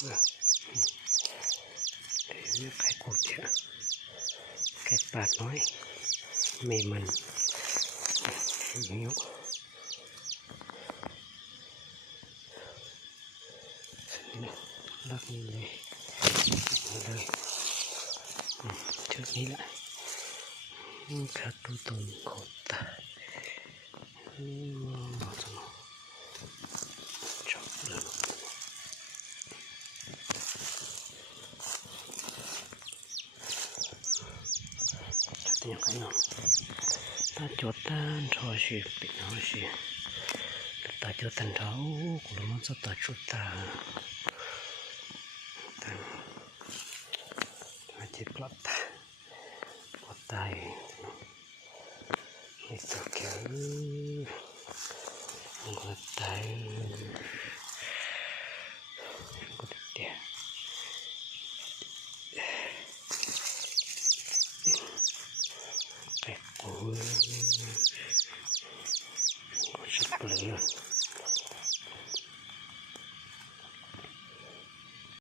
นี่ไก่กูดเยอะไก่ปาดน้อยไม่มันนิ้วลักนี้เลยชุดนี้แหละคัดดูตรงโคตาชอบเลยยังไงเนาะตาจดตันทอชีปิดน้อยชีตาจดตันเท้ากุลมันจะตาจุดตาตันอาจจะกลับตากดตายไม่ตกแข็งกดตายกดเดียกูชักเลย